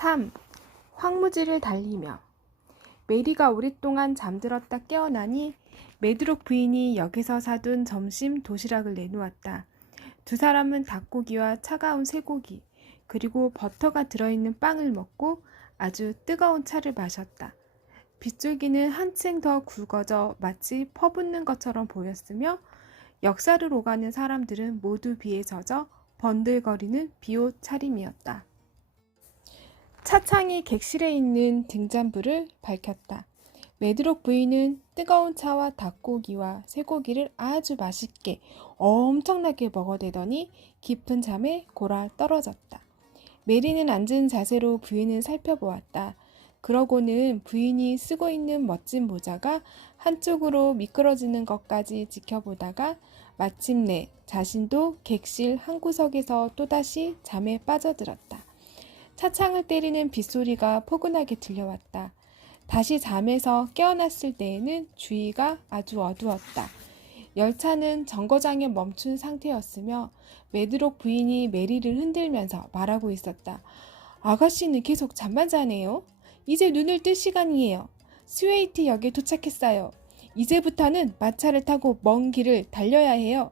3. 황무지를 달리며. 메리가 오랫동안 잠들었다 깨어나니 메드록 부인이 역에서 사둔 점심 도시락을 내놓았다. 두 사람은 닭고기와 차가운 쇠고기, 그리고 버터가 들어있는 빵을 먹고 아주 뜨거운 차를 마셨다. 빗줄기는 한층 더 굵어져 마치 퍼붓는 것처럼 보였으며 역사를 오가는 사람들은 모두 비에 젖어 번들거리는 비옷 차림이었다. 차창이 객실에 있는 등잔불을 밝혔다. 메드록 부인은 뜨거운 차와 닭고기와 쇠고기를 아주 맛있게 엄청나게 먹어대더니 깊은 잠에 골아 떨어졌다. 메리는 앉은 자세로 부인을 살펴보았다. 그러고는 부인이 쓰고 있는 멋진 모자가 한쪽으로 미끄러지는 것까지 지켜보다가 마침내 자신도 객실 한 구석에서 또다시 잠에 빠져들었다. 차창을 때리는 빗소리가 포근하게 들려왔다. 다시 잠에서 깨어났을 때에는 주위가 아주 어두웠다. 열차는 정거장에 멈춘 상태였으며 메드록 부인이 메리를 흔들면서 말하고 있었다. 아가씨는 계속 잠만 자네요. 이제 눈을 뜰 시간이에요. 스웨이트 역에 도착했어요. 이제부터는 마차를 타고 먼 길을 달려야 해요.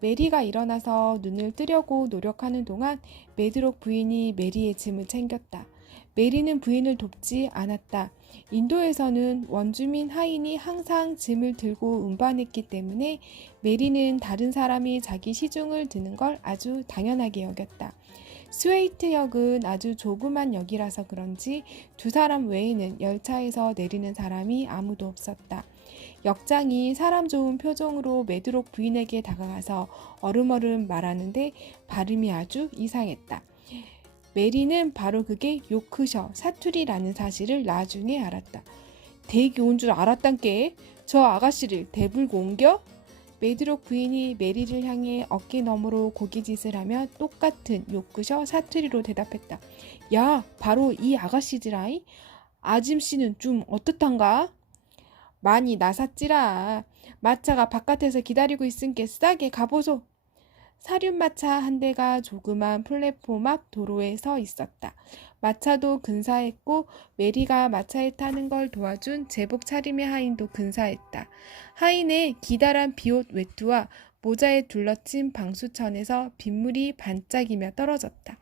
메리가 일어나서 눈을 뜨려고 노력하는 동안 메드록 부인이 메리의 짐을 챙겼다. 메리는 부인을 돕지 않았다. 인도에서는 원주민 하인이 항상 짐을 들고 운반했기 때문에 메리는 다른 사람이 자기 시중을 드는 걸 아주 당연하게 여겼다. 스웨이트 역은 아주 조그만 역이라서 그런지 두 사람 외에는 열차에서 내리는 사람이 아무도 없었다. 역장이 사람 좋은 표정으로 메드록 부인에게 다가가서 어름어름 말하는데 발음이 아주 이상했다. 메리는 바로 그게 요크셔 사투리라는 사실을 나중에 알았다. 대기 온 줄 알았단께. 저 아가씨를 대불고 옮겨? 메드록 부인이 메리를 향해 어깨 너머로 고개짓을 하며 똑같은 요크셔 사투리로 대답했다. 야, 바로 이 아가씨지라이? 아짐씨는 좀 어떻단가? 많이 나섰지라. 마차가 바깥에서 기다리고 있은께 싸게 가보소. 사륜마차 한 대가 조그만 플랫폼 앞 도로에 서 있었다. 마차도 근사했고 메리가 마차에 타는 걸 도와준 제복 차림의 하인도 근사했다. 하인의 기다란 비옷 외투와 모자에 둘러친 방수천에서 빗물이 반짝이며 떨어졌다.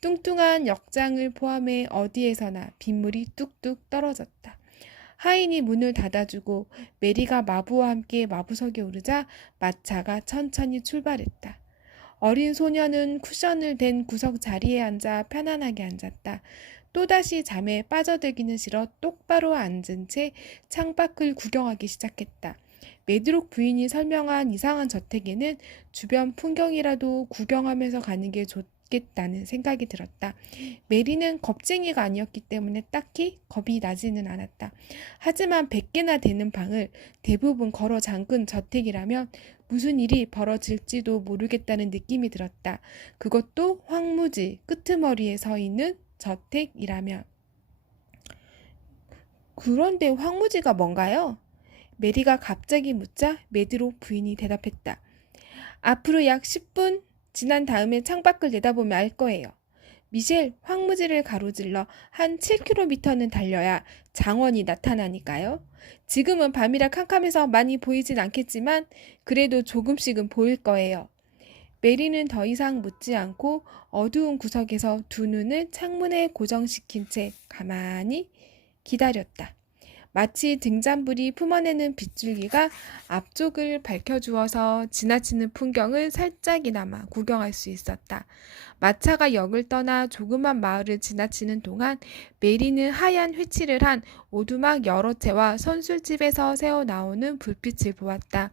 뚱뚱한 역장을 포함해 어디에서나 빗물이 뚝뚝 떨어졌다. 하인이 문을 닫아주고 메리가 마부와 함께 마부석에 오르자 마차가 천천히 출발했다. 어린 소녀는 쿠션을 댄 구석 자리에 앉아 편안하게 앉았다. 또다시 잠에 빠져들기는 싫어 똑바로 앉은 채 창밖을 구경하기 시작했다. 메드록 부인이 설명한 이상한 저택에는 주변 풍경이라도 구경하면서 가는 게 좋겠다는 생각이 들었다. 메리는 겁쟁이가 아니었기 때문에 딱히 겁이 나지는 않았다. 하지만 100개나 되는 방을 대부분 걸어 잠근 저택이라면 무슨 일이 벌어질지도 모르겠다는 느낌이 들었다. 그것도 황무지 끄트머리에 서 있는 저택이라면. 그런데 황무지가 뭔가요? 메리가 갑자기 묻자 메드록 부인이 대답했다. 앞으로 약 10분 지난 다음에 창밖을 내다보면 알 거예요. 미셸, 황무지를 가로질러 한 7km는 달려야 장원이 나타나니까요. 지금은 밤이라 캄캄해서 많이 보이진 않겠지만 그래도 조금씩은 보일 거예요. 메리는 더 이상 묻지 않고 어두운 구석에서 두 눈을 창문에 고정시킨 채 가만히 기다렸다. 마치 등잔불이 품어내는 빗줄기가 앞쪽을 밝혀주어서 지나치는 풍경을 살짝이나마 구경할 수 있었다. 마차가 역을 떠나 조그만 마을을 지나치는 동안 메리는 하얀 휘칠을 한 오두막 여러 채와 선술집에서 새어나오는 불빛을 보았다.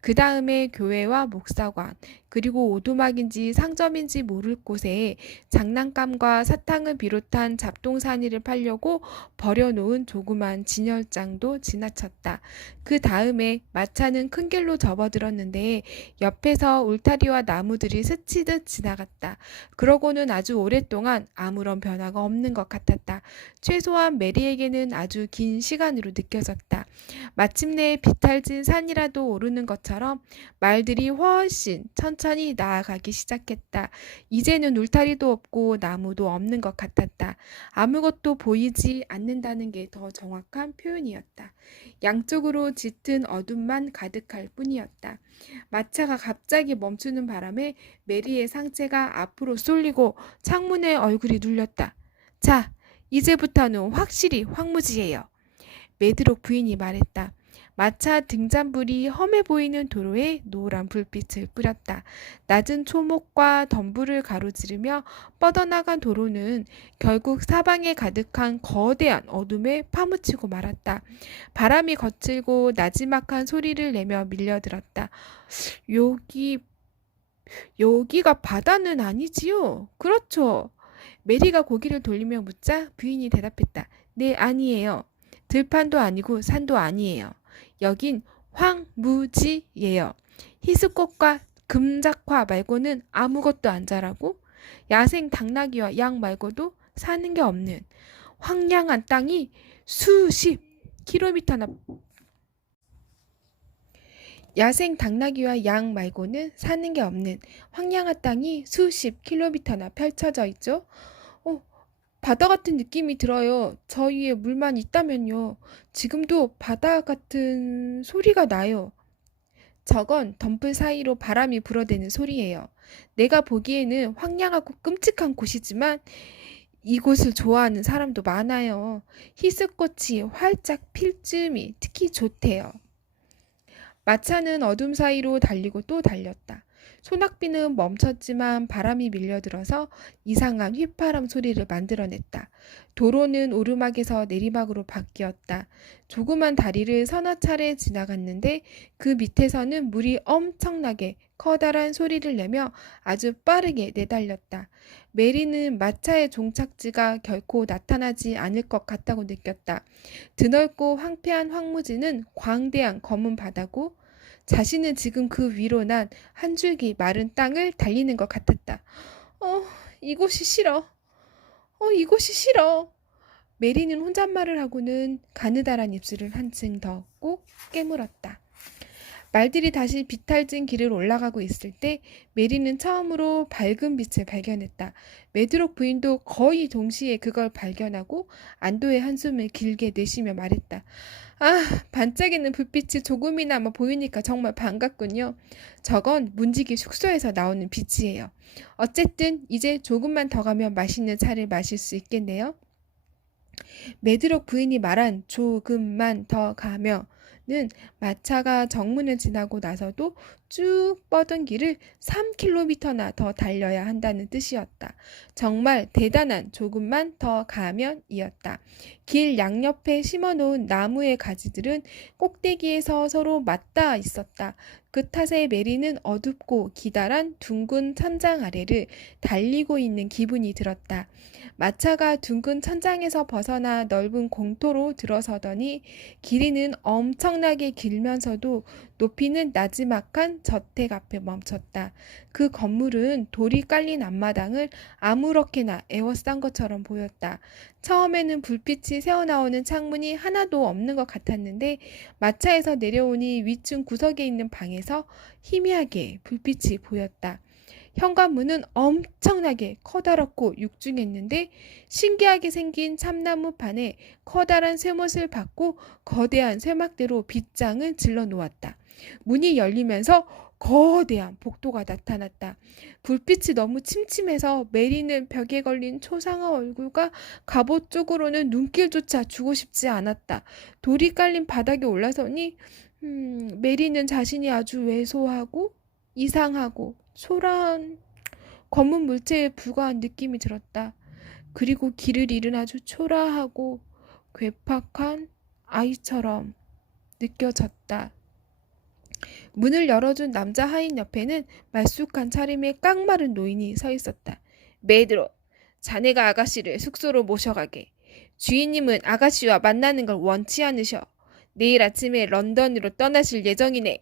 그 다음에 교회와 목사관, 그리고 오두막인지 상점인지 모를 곳에 장난감과 사탕을 비롯한 잡동사니를 팔려고 버려놓은 조그만 진열장도 지나쳤다. 그 다음에 마차는 큰 길로 접어들었는데 옆에서 울타리와 나무들이 스치듯 지나갔다. 그러고는 아주 오랫동안 아무런 변화가 없는 것 같았다. 최소한 메리에게는 아주 긴 시간으로 느껴졌다. 마침내 비탈진 산이라도 오르는 것처럼 말들이 훨씬 천천히 나아가기 시작했다. 이제는 울타리도 없고 나무도 없는 것 같았다. 아무것도 보이지 않는다는 게 더 정확한 표현이었다. 양쪽으로 짙은 어둠만 가득할 뿐이었다. 마차가 갑자기 멈추는 바람에 메리의 상체가 앞으로 쏠리고 창문에 얼굴이 눌렸다. 자, 이제부터는 확실히 황무지예요. 메드록 부인이 말했다. 마차 등잔불이 험해 보이는 도로에 노란 불빛을 뿌렸다. 낮은 초목과 덤불을 가로지르며 뻗어나간 도로는 결국 사방에 가득한 거대한 어둠에 파묻히고 말았다. 바람이 거칠고 나지막한 소리를 내며 밀려들었다. 여기가 바다는 아니지요? 그렇죠. 메리가 고개를 돌리며 묻자 부인이 대답했다. 네, 아니에요. 들판도 아니고 산도 아니에요. 여긴 황무지예요. 희스꽃과 금작화 말고는 아무것도 안 자라고 야생 당나귀와 양 말고도 사는 게 없는 황량한 땅이 수십 킬로미터나 야생 당나귀와 양 말고는 사는 게 없는 황량한 땅이 수십 킬로미터나 펼쳐져 있죠. 바다 같은 느낌이 들어요. 저 위에 물만 있다면요. 지금도 바다 같은 소리가 나요. 저건 덤불 사이로 바람이 불어대는 소리예요. 내가 보기에는 황량하고 끔찍한 곳이지만 이곳을 좋아하는 사람도 많아요. 희스꽃이 활짝 필 즈음이 특히 좋대요. 마차는 어둠 사이로 달리고 또 달렸다. 소낙비는 멈췄지만 바람이 밀려들어서 이상한 휘파람 소리를 만들어냈다. 도로는 오르막에서 내리막으로 바뀌었다. 조그만 다리를 서너 차례 지나갔는데 그 밑에서는 물이 엄청나게 커다란 소리를 내며 아주 빠르게 내달렸다. 메리는 마차의 종착지가 결코 나타나지 않을 것 같다고 느꼈다. 드넓고 황폐한 황무지는 광대한 검은 바다고 자신은 지금 그 위로 난 한 줄기 마른 땅을 달리는 것 같았다. 어, 이곳이 싫어. 이곳이 싫어. 메리는 혼잣말을 하고는 가느다란 입술을 한층 더 꼭 깨물었다. 말들이 다시 비탈진 길을 올라가고 있을 때 메리는 처음으로 밝은 빛을 발견했다. 메드록 부인도 거의 동시에 그걸 발견하고 안도의 한숨을 길게 내쉬며 말했다. 아, 반짝이는 불빛이 조금이나마 보이니까 정말 반갑군요. 저건 문지기 숙소에서 나오는 빛이에요. 어쨌든 이제 조금만 더 가면 맛있는 차를 마실 수 있겠네요. 메드록 부인이 말한 조금만 더 가면 는 마차가 정문을 지나고 나서도 쭉 뻗은 길을 3km나 더 달려야 한다는 뜻이었다. 정말 대단한 조금만 더 가면이었다. 길 양옆에 심어놓은 나무의 가지들은 꼭대기에서 서로 맞닿아 있었다. 그 탓에 메리는 어둡고 기다란 둥근 천장 아래를 달리고 있는 기분이 들었다. 마차가 둥근 천장에서 벗어나 넓은 공터로 들어서더니 길이는 엄청나게 길면서도 높이는 나지막한 저택 앞에 멈췄다. 그 건물은 돌이 깔린 앞마당을 아무렇게나 에워싼 것처럼 보였다. 처음에는 불빛이 새어나오는 창문이 하나도 없는 것 같았는데 마차에서 내려오니 위층 구석에 있는 방에서 희미하게 불빛이 보였다. 현관문은 엄청나게 커다랗고 육중했는데 신기하게 생긴 참나무판에 커다란 쇠못을 박고 거대한 쇠막대로 빗장을 질러 놓았다. 문이 열리면서 거대한 복도가 나타났다. 불빛이 너무 침침해서 메리는 벽에 걸린 초상화 얼굴과 갑옷 쪽으로는 눈길조차 주고 싶지 않았다. 돌이 깔린 바닥에 올라서니 메리는 자신이 아주 왜소하고 이상하고 초라한 검은 물체에 불과한 느낌이 들었다. 그리고 길을 잃은 아주 초라하고 괴팍한 아이처럼 느껴졌다. 문을 열어준 남자 하인 옆에는 말쑥한 차림의 깡마른 노인이 서 있었다. 메드로, 자네가 아가씨를 숙소로 모셔가게. 주인님은 아가씨와 만나는 걸 원치 않으셔. 내일 아침에 런던으로 떠나실 예정이네.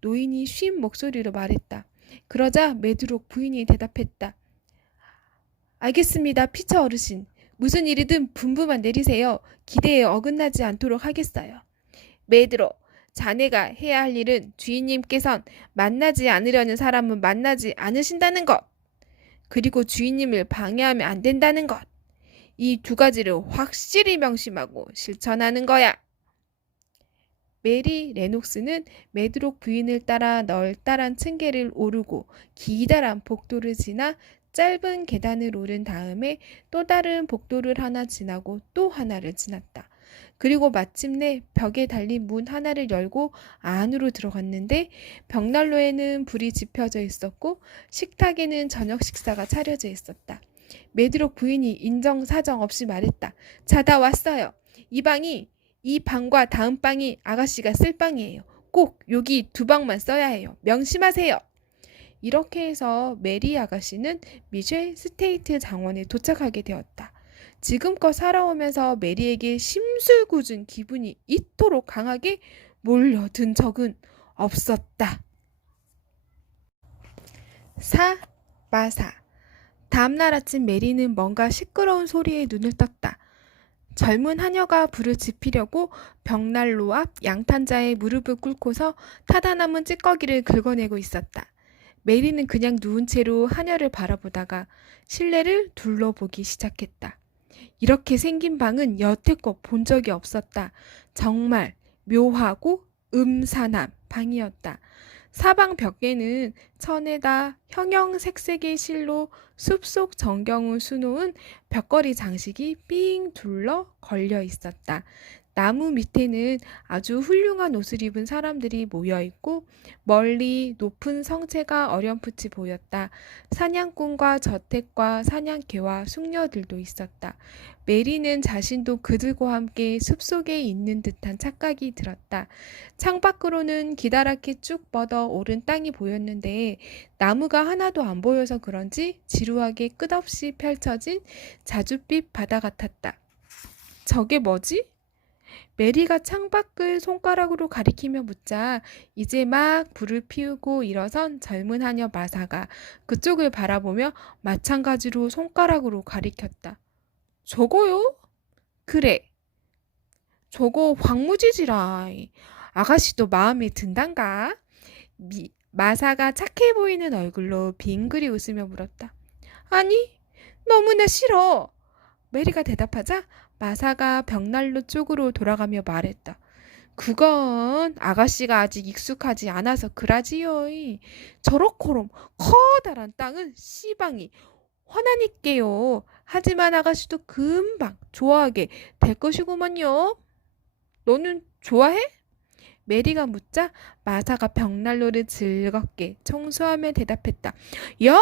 노인이 쉰 목소리로 말했다. 그러자 메드록 부인이 대답했다. 알겠습니다, 피처 어르신. 무슨 일이든 분부만 내리세요. 기대에 어긋나지 않도록 하겠어요. 메드로, 자네가 해야 할 일은 주인님께선 만나지 않으려는 사람은 만나지 않으신다는 것, 그리고 주인님을 방해하면 안 된다는 것. 이 두 가지를 확실히 명심하고 실천하는 거야. 메리 레녹스는 메드록 부인을 따라 널따란 층계를 오르고 기다란 복도를 지나 짧은 계단을 오른 다음에 또 다른 복도를 하나 지나고 또 하나를 지났다. 그리고 마침내 벽에 달린 문 하나를 열고 안으로 들어갔는데 벽난로에는 불이 지펴져 있었고 식탁에는 저녁 식사가 차려져 있었다. 메드록 부인이 인정사정 없이 말했다. 자, 다 왔어요. 이 방과 다음 방이 아가씨가 쓸 방이에요. 꼭 여기 두 방만 써야 해요. 명심하세요. 이렇게 해서 메리 아가씨는 미셸 스테이트 장원에 도착하게 되었다. 지금껏 살아오면서 메리에게 심술궂은 기분이 이토록 강하게 몰려든 적은 없었다. 마사. 다음날 아침 메리는 뭔가 시끄러운 소리에 눈을 떴다. 젊은 하녀가 불을 지피려고 벽난로 앞 양탄자에 무릎을 꿇고서 타다 남은 찌꺼기를 긁어내고 있었다. 메리는 그냥 누운 채로 하녀를 바라보다가 실내를 둘러보기 시작했다. 이렇게 생긴 방은 여태껏 본 적이 없었다. 정말 묘하고 음산한 방이었다. 사방 벽에는 천에다 형형색색의 실로 숲속 정경을 수놓은 벽걸이 장식이 삥 둘러 걸려 있었다. 나무 밑에는 아주 훌륭한 옷을 입은 사람들이 모여있고 멀리 높은 성체가 어렴풋이 보였다. 사냥꾼과 저택과 사냥개와 숙녀들도 있었다. 메리는 자신도 그들과 함께 숲속에 있는 듯한 착각이 들었다. 창밖으로는 기다랗게 쭉 뻗어 오른 땅이 보였는데 나무가 하나도 안 보여서 그런지 지루하게 끝없이 펼쳐진 자줏빛 바다 같았다. 저게 뭐지? 메리가 창밖을 손가락으로 가리키며 묻자 이제 막 불을 피우고 일어선 젊은 하녀 마사가 그쪽을 바라보며 마찬가지로 손가락으로 가리켰다. 저거요? 그래. 저거 황무지지라. 아가씨도 마음에 든단가? 마사가 착해 보이는 얼굴로 빙그리 웃으며 물었다. 아니, 너무나 싫어. 메리가 대답하자 마사가 벽난로 쪽으로 돌아가며 말했다. 그건 아가씨가 아직 익숙하지 않아서 그라지요. 저렇고럼 커다란 땅은 시방이 화나니께요. 하지만 아가씨도 금방 좋아하게 될 것이구먼요. 너는 좋아해? 메리가 묻자 마사가 벽난로를 즐겁게 청소하며 대답했다. 야,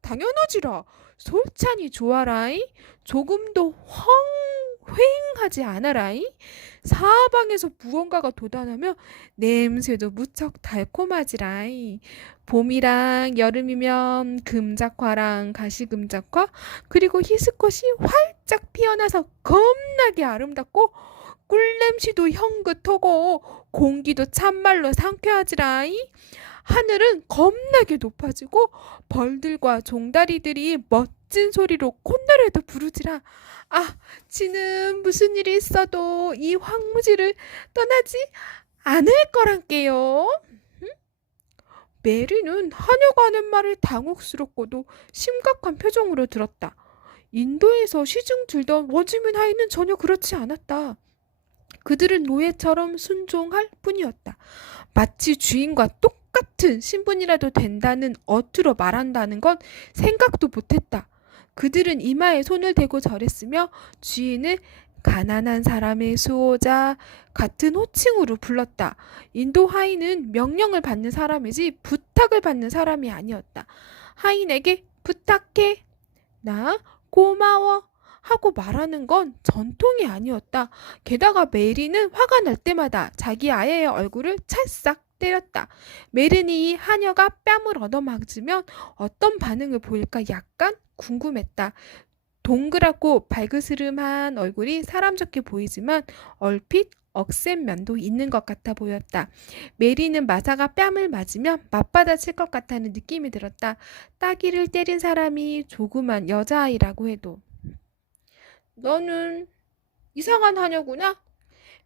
당연하지라. 솔찬히 좋아라이. 조금도 휑하지 않아라이. 사방에서 무언가가 돋아나며 냄새도 무척 달콤하지라이. 봄이랑 여름이면 금작화랑 가시금작화 그리고 히스꽃이 활짝 피어나서 겁나게 아름답고 꿀냄새도 향긋하고 공기도 참말로 상쾌하지라이. 하늘은 겁나게 높아지고 벌들과 종다리들이 멋진 소리로 콧노래도 부르지라. 아, 지는 무슨 일이 있어도 이 황무지를 떠나지 않을 거란께요. 메리는 하녀가 하는 말을 당혹스럽고도 심각한 표정으로 들었다. 인도에서 시중 들던 워즈맨 하이는 전혀 그렇지 않았다. 그들은 노예처럼 순종할 뿐이었다. 마치 주인과 똑같은 신분이라도 된다는 어투로 말한다는 건 생각도 못했다. 그들은 이마에 손을 대고 절했으며 주인을 가난한 사람의 수호자 같은 호칭으로 불렀다. 인도 하인은 명령을 받는 사람이지 부탁을 받는 사람이 아니었다. 하인에게 부탁해, 나 고마워 하고 말하는 건 전통이 아니었다. 게다가 메리는 화가 날 때마다 자기 아내의 얼굴을 찰싹 때렸다. 메리니 하녀가 뺨을 얻어맞으면 어떤 반응을 보일까 약간 궁금했다. 동그랗고 발그스름한 얼굴이 사람좋게 보이지만 얼핏 억센 면도 있는 것 같아 보였다. 메리는 마사가 뺨을 맞으면 맞받아칠 것 같다는 느낌이 들었다. 따귀를 때린 사람이 조그만 여자아이라고 해도. 너는 이상한 하녀구나.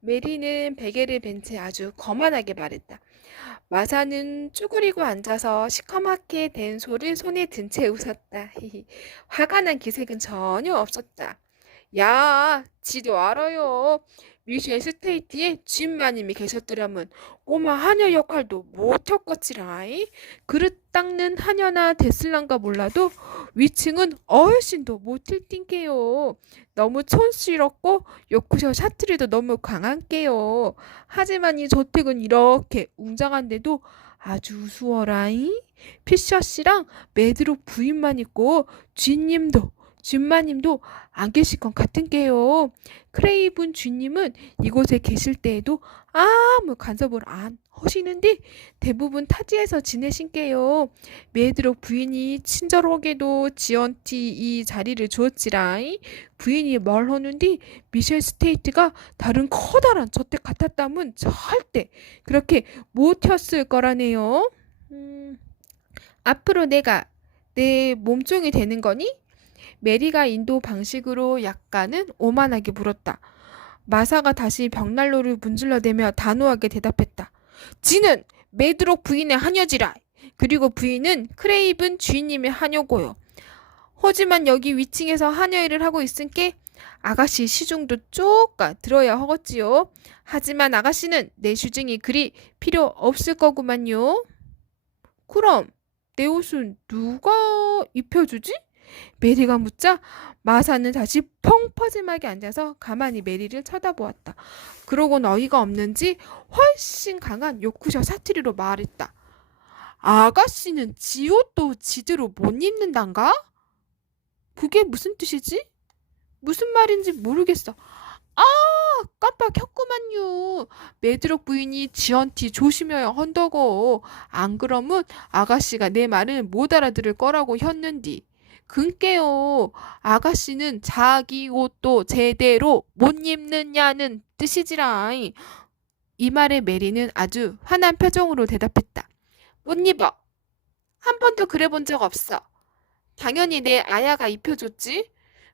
메리는 베개를 벤 채 아주 거만하게 말했다. 마사는 쭈그리고 앉아서 시커멓게 된 소를 손에 든 채 웃었다. 화가 난 기색은 전혀 없었다. 야, 지도 알아요. 미셸 스테이트에 쥐마님이 계셨더라면 꼬마 하녀 역할도 못했겠지라이. 그릇 닦는 하녀나 데슬란가 몰라도 위층은 얼씬도 못할 띵게요. 너무 촌스럽고 요쿠셔 샤트리도 너무 강한게요. 하지만 이 저택은 이렇게 웅장한데도 아주 우스워라이. 피셔 씨랑 메드로 부인만 있고 쥐마님도 안 계실 것 같은 게요. 크레이븐 쥐님은 이곳에 계실 때에도 아무 간섭을 안 하시는데 대부분 타지에서 지내신 게요. 메드록 부인이 친절하게도 지언티 이 자리를 주었지라이. 부인이 뭘 하는디 미셸 스테이트가 다른 커다란 저택 같았다면 절대 그렇게 못했을 거라네요. 앞으로 내가 내 몸종이 되는 거니? 메리가 인도 방식으로 약간은 오만하게 물었다. 마사가 다시 벽난로를 문질러대며 단호하게 대답했다. 지는 메드록 부인의 하녀지라. 그리고 부인은 크레이븐 주인님의 하녀고요. 하지만 여기 위층에서 하녀 일을 하고 있으니까 아가씨 시중도 쪼까 들어야 하겠지요. 하지만 아가씨는 내 시중이 그리 필요 없을 거구만요. 그럼 내 옷은 누가 입혀주지? 메리가 묻자 마사는 다시 펑퍼짐하게 앉아서 가만히 메리를 쳐다보았다. 그러곤 어이가 없는지 훨씬 강한 요쿠셔 사투리로 말했다. 아가씨는 지 옷도 지대로 못 입는단가? 그게 무슨 뜻이지? 무슨 말인지 모르겠어. 아, 깜빡했구만요. 메드록 부인이 지언티 조심해야 한다고. 안 그러면 아가씨가 내 말을 못 알아들을 거라고 했는디. 근께요. 아가씨는 자기 옷도 제대로 못 입느냐는 뜻이지라. 이 말에 메리는 아주 화난 표정으로 대답했다. 못 입어. 한 번도 그래 본 적 없어. 당연히 내 아야가 입혀줬지.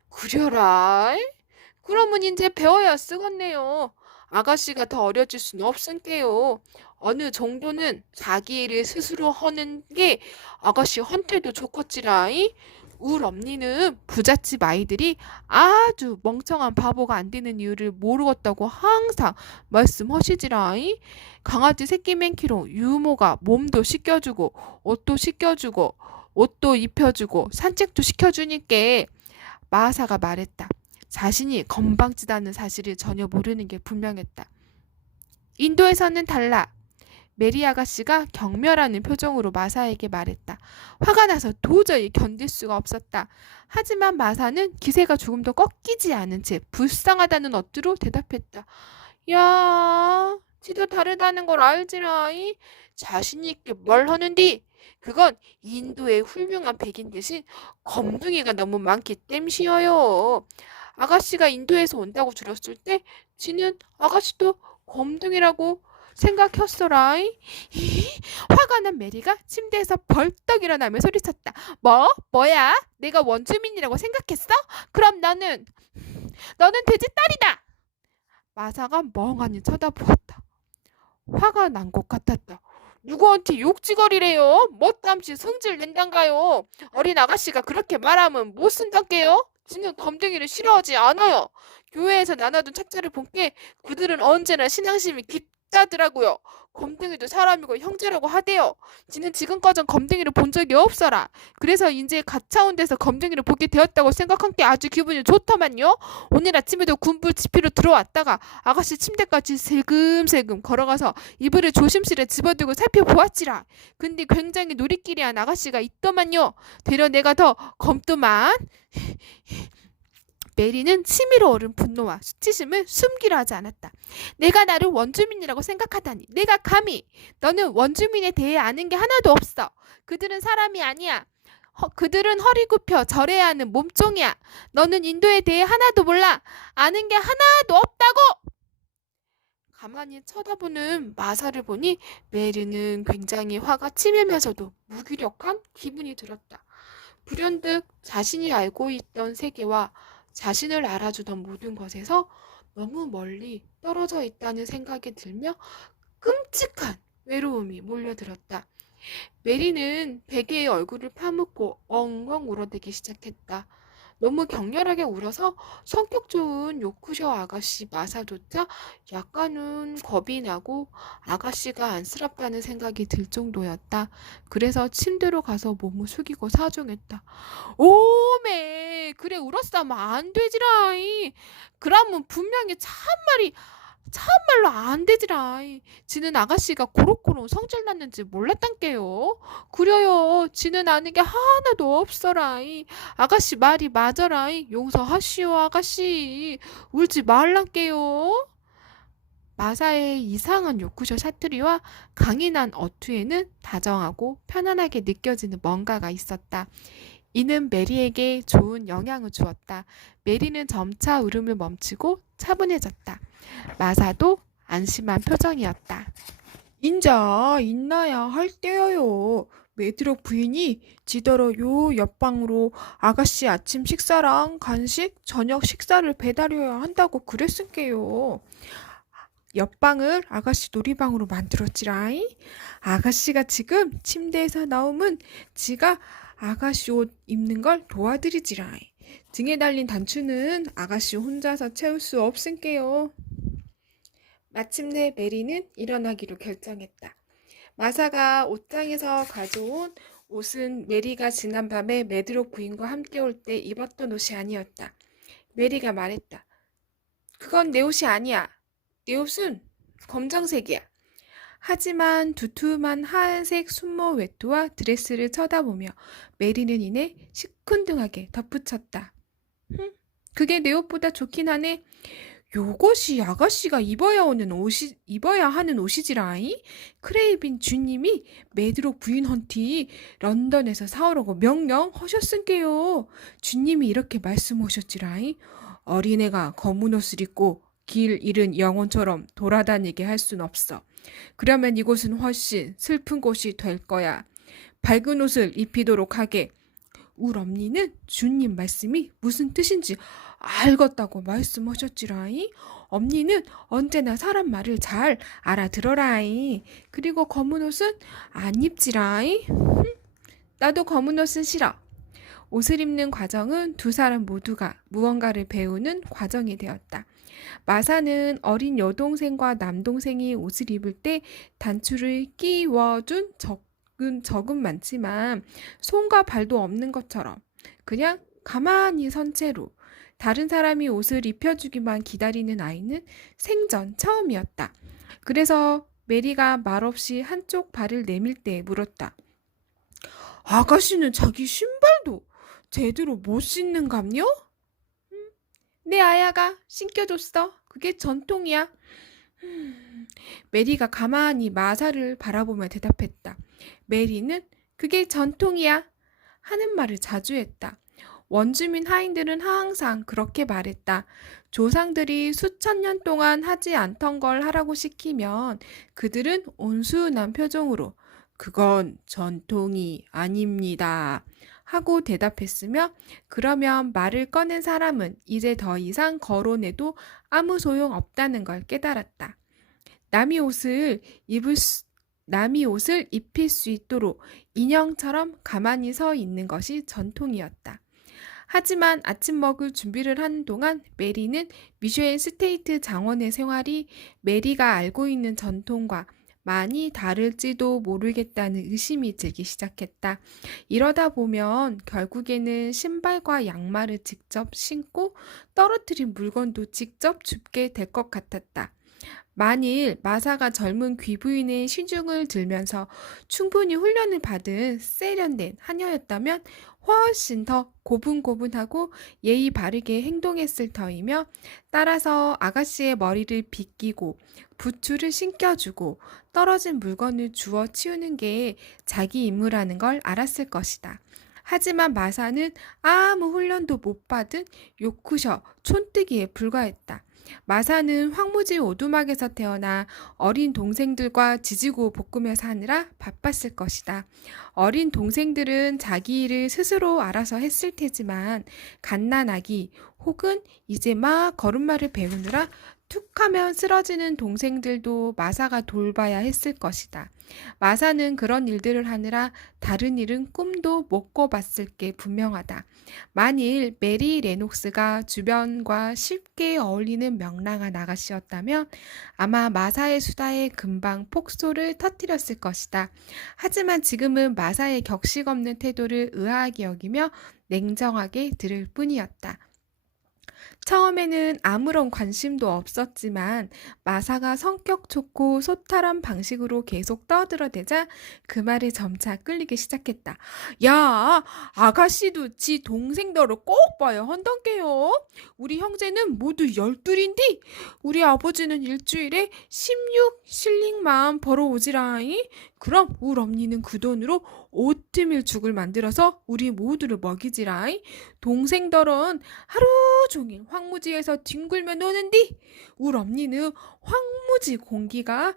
그려라. 그러면 이제 배워야 쓰겠네요. 아가씨가 더 어려질 수는 없은게요. 어느 정도는 자기 일을 스스로 하는 게 아가씨 헌때도 좋겠지라이. 울 엄니는 부잣집 아이들이 아주 멍청한 바보가 안 되는 이유를 모르겠다고 항상 말씀하시지라이. 강아지 새끼 맨키로 유모가 몸도 씻겨주고 옷도 씻겨주고 옷도 입혀주고 산책도 시켜주니까 마사가 말했다. 자신이 건방지다는 사실을 전혀 모르는 게 분명했다. 인도에서는 달라. 메리 아가씨가 경멸하는 표정으로 마사에게 말했다. 화가 나서 도저히 견딜 수가 없었다. 하지만 마사는 기세가 조금도 꺾이지 않은 채 불쌍하다는 어투로 대답했다. 야, 지도 다르다는 걸 알지라이. 자신 있게 뭘 하는디? 그건 인도의 훌륭한 백인 대신 검둥이가 너무 많기 땜시여요. 아가씨가 인도에서 온다고 들었을 때 지는 아가씨도 검둥이라고 생각했어라이. 화가 난 메리가 침대에서 벌떡 일어나며 소리쳤다. 뭐야? 내가 원주민이라고 생각했어? 그럼 너는 돼지 딸이다. 마사가 멍하니 쳐다보았다. 화가 난 것 같았다. 누구한테 욕지거리래요? 못담시 성질 낸단가요? 어린 아가씨가 그렇게 말하면 못 쓴단게요? 지는 검둥이를 싫어하지 않아요. 교회에서 나눠둔 책자를 본게 그들은 언제나 신앙심이 깊다더라고요. 검둥이도 사람이고 형제라고 하대요. 지는 지금까진 검둥이를 본 적이 없어라. 그래서 이제 가차온 데서 검둥이를 보게 되었다고 생각한 게 아주 기분이 좋더만요. 오늘 아침에도 군부 집회로 들어왔다가 아가씨 침대까지 슬금슬금 걸어가서 이불을 조심스레 집어들고 살펴보았지라. 근데 굉장히 놀이끼리한 아가씨가 있더만요. 되려 내가 더 검더만. 메리는 치밀어 오른 분노와 수치심을 숨기려 하지 않았다. 내가 나를 원주민이라고 생각하다니. 내가 감히. 너는 원주민에 대해 아는 게 하나도 없어. 그들은 사람이 아니야. 그들은 허리 굽혀 절해야 하는 몸종이야. 너는 인도에 대해 하나도 몰라. 아는 게 하나도 없다고. 가만히 쳐다보는 마사를 보니 메리는 굉장히 화가 치밀면서도 무기력한 기분이 들었다. 불현듯 자신이 알고 있던 세계와 자신을 알아주던 모든 것에서 너무 멀리 떨어져 있다는 생각이 들며 끔찍한 외로움이 몰려들었다. 메리는 베개에 얼굴을 파묻고 엉엉 울어대기 시작했다. 너무 격렬하게 울어서 성격 좋은 요크셔 아가씨 마사조차 약간은 겁이 나고 아가씨가 안쓰럽다는 생각이 들 정도였다. 그래서 침대로 가서 몸을 숙이고 사정했다. 오메, 그래 울었으면 안 되지라이. 그러면 분명히 참말로 안 되지라이. 지는 아가씨가 고로고로 성질 났는지 몰랐단께요. 그려요. 지는 아는 게 하나도 없어라이. 아가씨 말이 맞아라이. 용서하시오 아가씨. 울지 말란께요. 마사의 이상한 요크셔 사투리와 강인한 어투에는 다정하고 편안하게 느껴지는 뭔가가 있었다. 이는 메리에게 좋은 영향을 주었다. 메리는 점차 울음을 멈추고 차분해졌다. 마사도 안심한 표정이었다. 인자 있나야 할 때여요. 메드록 부인이 지더러 요 옆방으로 아가씨 아침 식사랑 간식, 저녁 식사를 배달해야 한다고 그랬은게요. 옆방을 아가씨 놀이방으로 만들었지라이. 아가씨가 지금 침대에서 나오면 지가 아가씨 옷 입는 걸 도와드리지라이. 등에 달린 단추는 아가씨 혼자서 채울 수 없은게요. 마침내 메리는 일어나기로 결정했다. 마사가 옷장에서 가져온 옷은 메리가 지난밤에 메드록 부인과 함께 올 때 입었던 옷이 아니었다. 메리가 말했다. 그건 내 옷이 아니야. 내 옷은 검정색이야. 하지만 두툼한 하얀색 순모 외투와 드레스를 쳐다보며 메리는 이내 시큰둥하게 덧붙였다. 그게 내 옷보다 좋긴 하네. 요것이 아가씨가 입어야 하는 옷이지라이. 크레이빈 주님이 메드록 부인한테 런던에서 사오라고 명령하셨은게요. 주님이 이렇게 말씀하셨지라이. 어린애가 검은 옷을 입고 길 잃은 영혼처럼 돌아다니게 할 순 없어. 그러면 이곳은 훨씬 슬픈 곳이 될 거야. 밝은 옷을 입히도록 하게. 울 엄니는 주님 말씀이 무슨 뜻인지 알겠다고 말씀하셨지라이. 엄니는 언제나 사람 말을 잘 알아들어라이. 그리고 검은 옷은 안 입지라이. 나도 검은 옷은 싫어. 옷을 입는 과정은 두 사람 모두가 무언가를 배우는 과정이 되었다. 마사는 어린 여동생과 남동생이 옷을 입을 때 단추를 끼워준 적은 많지만 손과 발도 없는 것처럼 그냥 가만히 선 채로 다른 사람이 옷을 입혀주기만 기다리는 아이는 생전 처음이었다. 그래서 메리가 말없이 한쪽 발을 내밀 때 물었다. 아가씨는 자기 신발도 제대로 못 신는감요? 내 아야가 신겨줬어. 그게 전통이야. 메리가 가만히 마사를 바라보며 대답했다. 메리는 그게 전통이야 하는 말을 자주 했다. 원주민 하인들은 항상 그렇게 말했다. 조상들이 수천 년 동안 하지 않던 걸 하라고 시키면 그들은 온순한 표정으로 그건 전통이 아닙니다 하고 대답했으며 그러면 말을 꺼낸 사람은 이제 더 이상 거론해도 아무 소용 없다는 걸 깨달았다. 남이 옷을 입힐 수 있도록 인형처럼 가만히 서 있는 것이 전통이었다. 하지만 아침 먹을 준비를 하는 동안 메리는 미쉐 스테이트 장원의 생활이 메리가 알고 있는 전통과 많이 다를지도 모르겠다는 의심이 들기 시작했다. 이러다 보면 결국에는 신발과 양말을 직접 신고 떨어뜨린 물건도 직접 줍게 될 것 같았다. 만일 마사가 젊은 귀부인의 시중을 들면서 충분히 훈련을 받은 세련된 하녀였다면 훨씬 더 고분고분하고 예의 바르게 행동했을 터이며 따라서 아가씨의 머리를 빗기고 부추를 신겨주고 떨어진 물건을 주워 치우는 게 자기 임무라는 걸 알았을 것이다. 하지만 마사는 아무 훈련도 못 받은 요크셔 촌뜨기에 불과했다. 마사는 황무지 오두막에서 태어나 어린 동생들과 지지고 볶으며 사느라 바빴을 것이다. 어린 동생들은 자기 일을 스스로 알아서 했을 테지만 갓난아기 혹은 이제 막 걸음마를 배우느라 툭하면 쓰러지는 동생들도 마사가 돌봐야 했을 것이다. 마사는 그런 일들을 하느라 다른 일은 꿈도 못 꿔봤을 게 분명하다. 만일 메리 레녹스가 주변과 쉽게 어울리는 명랑한 아가씨였다면 아마 마사의 수다에 금방 폭소를 터뜨렸을 것이다. 하지만 지금은 마사의 격식 없는 태도를 의아하게 여기며 냉정하게 들을 뿐이었다. 처음에는 아무런 관심도 없었지만 마사가 성격 좋고 소탈한 방식으로 계속 떠들어대자 그 말에 점차 끌리기 시작했다. 야, 아가씨도 지 동생들을 꼭 봐야 한단께요. 우리 형제는 모두 12인데 우리 아버지는 일주일에 16실링만 벌어오지라잉. 그럼 우리 언니는 그 돈으로 오트밀 죽을 만들어서 우리 모두를 먹이지라잉. 동생들은 하루 종일 황무지에서 뒹굴며 노는디 우리 언니는 황무지 공기가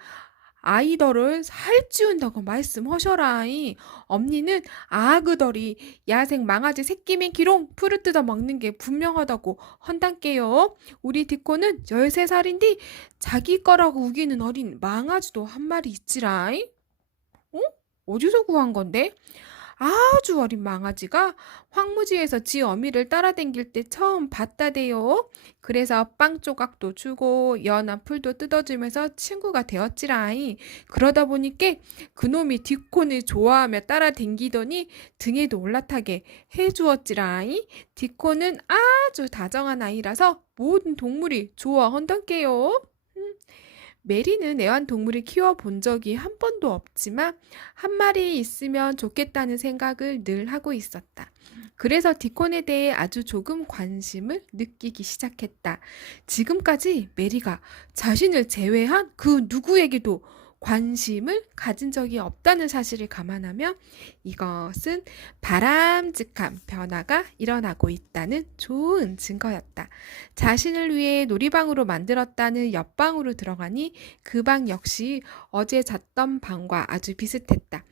아이들을 살찌운다고 말씀하셔라이. 엄니는 아그더리 야생 망아지 새끼맨 기롱 풀을 뜯어 먹는 게 분명하다고 헌단께요. 우리 디코는 13살인데 자기 거라고 우기는 어린 망아지도 한 마리 있지라이. 어? 어디서 구한 건데? 아주 어린 망아지가 황무지에서 지 어미를 따라댕길 때 처음 봤다대요. 그래서 빵 조각도 주고 연한 풀도 뜯어주면서 친구가 되었지라이. 그러다 보니까 그놈이 디콘을 좋아하며 따라댕기더니 등에도 올라타게 해주었지라이. 디콘은 아주 다정한 아이라서 모든 동물이 좋아한단께요. 메리는 애완동물을 키워본 적이 한 번도 없지만 한 마리 있으면 좋겠다는 생각을 늘 하고 있었다. 그래서 디콘에 대해 아주 조금 관심을 느끼기 시작했다. 지금까지 메리가 자신을 제외한 그 누구에게도 관심을 가진 적이 없다는 사실을 감안하면 이것은 바람직한 변화가 일어나고 있다는 좋은 증거였다. 자신을 위해 놀이방으로 만들었다는 옆방으로 들어가니 그 방 역시 어제 잤던 방과 아주 비슷했다.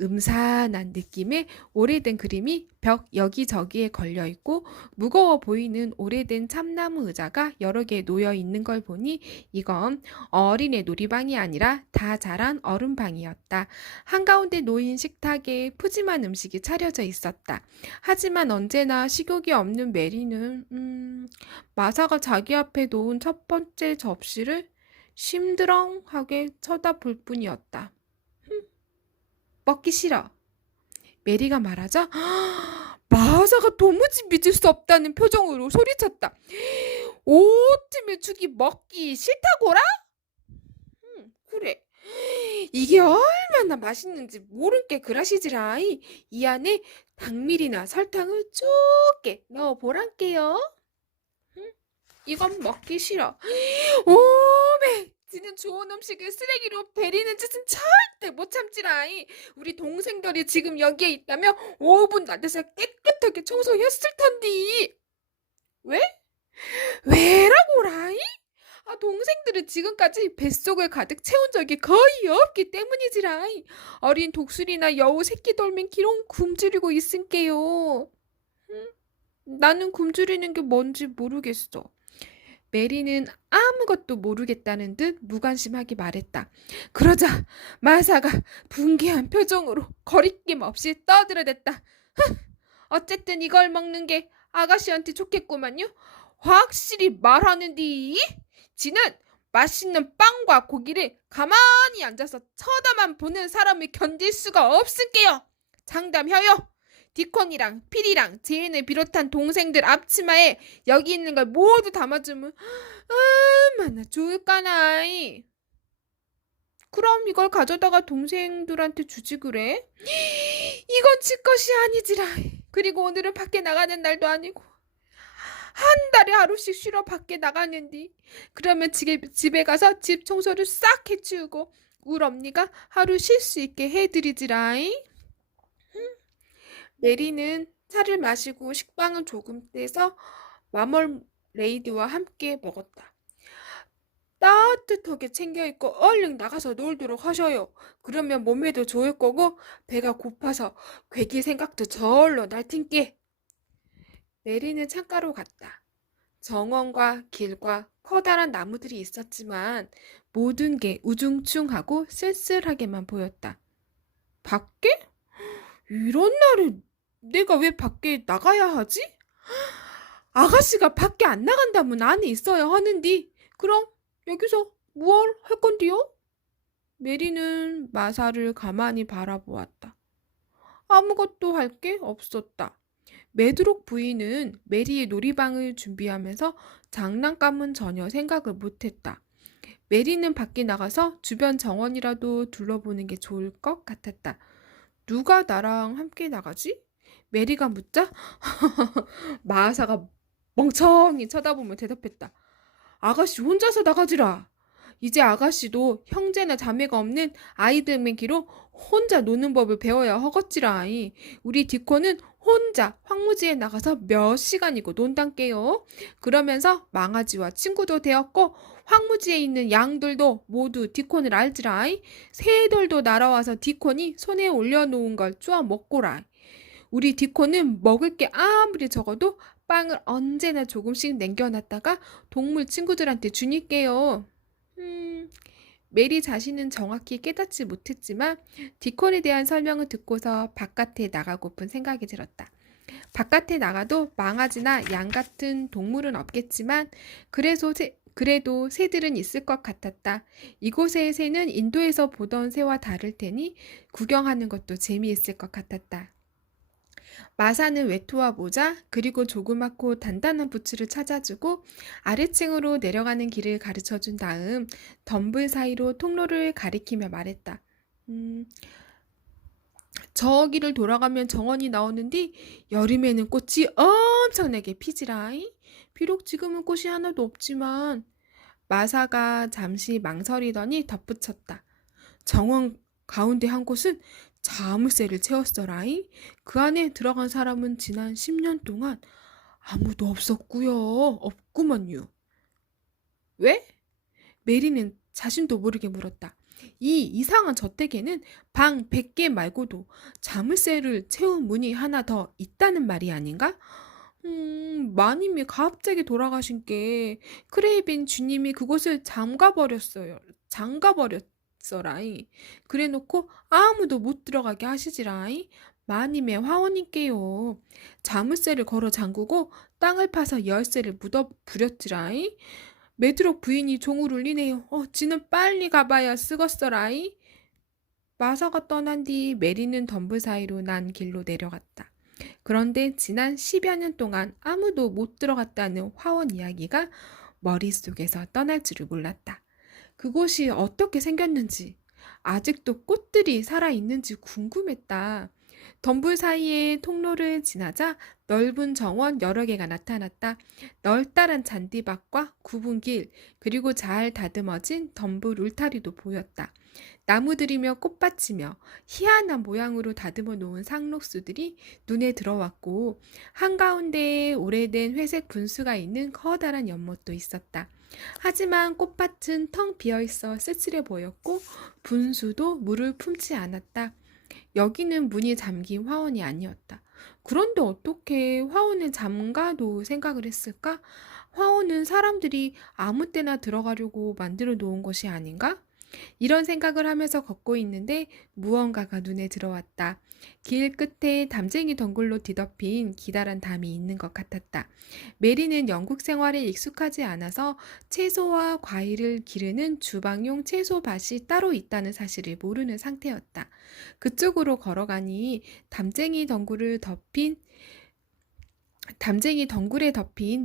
음산한 느낌의 오래된 그림이 벽 여기저기에 걸려 있고 무거워 보이는 오래된 참나무 의자가 여러 개 놓여 있는 걸 보니 이건 어린애 놀이방이 아니라 다 자란 어른방이었다. 한가운데 놓인 식탁에 푸짐한 음식이 차려져 있었다. 하지만 언제나 식욕이 없는 메리는 마사가 자기 앞에 놓은 첫 번째 접시를 심드렁하게 쳐다볼 뿐이었다. 먹기 싫어. 메리가 말하자 마사가 도무지 믿을 수 없다는 표정으로 소리쳤다. 오트밀 죽이 먹기 싫다고라? 그래. 이게 얼마나 맛있는지 모른 게 그라시지라이. 이 안에 당밀이나 설탕을 쪼게 넣어보란게요. 이건 먹기 싫어. 오메! 지는 좋은 음식을 쓰레기로 버리는 짓은 절대 못 참지라이. 우리 동생들이 지금 여기에 있다면 5분 안돼서 깨끗하게 청소했을 텐디. 왜? 왜라고라이? 동생들은 지금까지 뱃속을 가득 채운 적이 거의 없기 때문이지라이. 어린 독수리나 여우 새끼 돌면 기롱 굶주리고 있은게요. 나는 굶주리는 게 뭔지 모르겠어. 메리는 아무것도 모르겠다는 듯 무관심하게 말했다. 그러자 마사가 분개한 표정으로 거리낌 없이 떠들어댔다. 어쨌든 이걸 먹는 게 아가씨한테 좋겠구만요. 확실히 말하는디. 지는 맛있는 빵과 고기를 가만히 앉아서 쳐다만 보는 사람을 견딜 수가 없을게요. 장담해요. 디콘이랑 피리랑 제인을 비롯한 동생들 앞치마에 여기 있는 걸 모두 담아주면 얼마나 좋을까나이. 그럼 이걸 가져다가 동생들한테 주지 그래? 이건 지 것이 아니지라. 그리고 오늘은 밖에 나가는 날도 아니고 한 달에 하루씩 쉬러 밖에 나가는디. 그러면 집에 가서 집 청소를 싹 해치우고 울 언니가 하루 쉴 수 있게 해드리지라잉. 메리는 차를 마시고 식빵을 조금 떼서 마멀레이드와 함께 먹었다. 따뜻하게 챙겨 입고 얼른 나가서 놀도록 하셔요. 그러면 몸에도 좋을 거고 배가 고파서 괴기 생각도 절로 날 텐께. 메리는 창가로 갔다. 정원과 길과 커다란 나무들이 있었지만 모든 게 우중충하고 쓸쓸하게만 보였다. 밖에? 이런 날에 내가 왜 밖에 나가야 하지? 아가씨가 밖에 안 나간다면 안에 있어야 하는디. 그럼 여기서 무얼 할 건디요? 메리는 마사를 가만히 바라보았다. 아무것도 할 게 없었다. 메드록 부인은 메리의 놀이방을 준비하면서 장난감은 전혀 생각을 못했다. 메리는 밖에 나가서 주변 정원이라도 둘러보는 게 좋을 것 같았다. 누가 나랑 함께 나가지? 메리가 묻자 마사가 멍청히 쳐다보며 대답했다. 아가씨 혼자서 나가지라. 이제 아가씨도 형제나 자매가 없는 아이들매기로 혼자 노는 법을 배워야 허겄지라이. 우리 디코는 혼자 황무지에 나가서 몇 시간이고 논단께요. 그러면서 망아지와 친구도 되었고 황무지에 있는 양들도 모두 디콘을 알지라이. 새들도 날아와서 디콘이 손에 올려놓은 걸 쪼아 먹고라. 우리 디코는 먹을 게 아무리 적어도 빵을 언제나 조금씩 남겨놨다가 동물 친구들한테 주니께요. 메리 자신은 정확히 깨닫지 못했지만 디콘에 대한 설명을 듣고서 바깥에 나가고픈 생각이 들었다. 바깥에 나가도 망아지나 양 같은 동물은 없겠지만 그래도 새들은 있을 것 같았다. 이곳의 새는 인도에서 보던 새와 다를 테니 구경하는 것도 재미있을 것 같았다. 마사는 외투와 모자 그리고 조그맣고 단단한 부츠를 찾아주고 아래층으로 내려가는 길을 가르쳐준 다음 덤불 사이로 통로를 가리키며 말했다. 저기를 돌아가면 정원이 나오는데 여름에는 꽃이 엄청나게 피지라이. 비록 지금은 꽃이 하나도 없지만 마사가 잠시 망설이더니 덧붙였다. 정원 가운데 한 곳은 자물쇠를 채웠어라이. 그 안에 들어간 사람은 지난 10년 동안 아무도 없었구요. 없구먼요. 왜? 메리는 자신도 모르게 물었다. 이 이상한 저택에는 방 100개 말고도 자물쇠를 채운 문이 하나 더 있다는 말이 아닌가? 마님이 갑자기 돌아가신 게 크레이빈 주님이 그곳을 잠가버렸어라이. 그래놓고 아무도 못 들어가게 하시지라이. 마님의 화원이께요. 자물쇠를 걸어 잠그고 땅을 파서 열쇠를 묻어 부렸지라이. 메드록 부인이 종을 울리네요. 지는 빨리 가봐야 쓰겄어라이. 마사가 떠난 뒤 메리는 덤불 사이로 난 길로 내려갔다. 그런데 지난 10여 년 동안 아무도 못 들어갔다는 화원 이야기가 머릿속에서 떠날 줄을 몰랐다. 그곳이 어떻게 생겼는지, 아직도 꽃들이 살아있는지 궁금했다. 덤불 사이에 통로를 지나자 넓은 정원 여러 개가 나타났다. 널따란 잔디밭과 굽은 길, 그리고 잘 다듬어진 덤불 울타리도 보였다. 나무들이며 꽃밭이며 희한한 모양으로 다듬어 놓은 상록수들이 눈에 들어왔고 한가운데에 오래된 회색 분수가 있는 커다란 연못도 있었다. 하지만 꽃밭은 텅 비어있어 쓸쓸해 보였고 분수도 물을 품지 않았다. 여기는 문이 잠긴 화원이 아니었다. 그런데 어떻게 화원을 잠가도 생각을 했을까? 화원은 사람들이 아무 때나 들어가려고 만들어 놓은 것이 아닌가? 이런 생각을 하면서 걷고 있는데 무언가가 눈에 들어왔다. 길 끝에 담쟁이 덩굴로 뒤덮인 기다란 담이 있는 것 같았다. 메리는 영국 생활에 익숙하지 않아서 채소와 과일을 기르는 주방용 채소밭이 따로 있다는 사실을 모르는 상태였다. 그쪽으로 걸어가니 담쟁이 덩굴에 덮인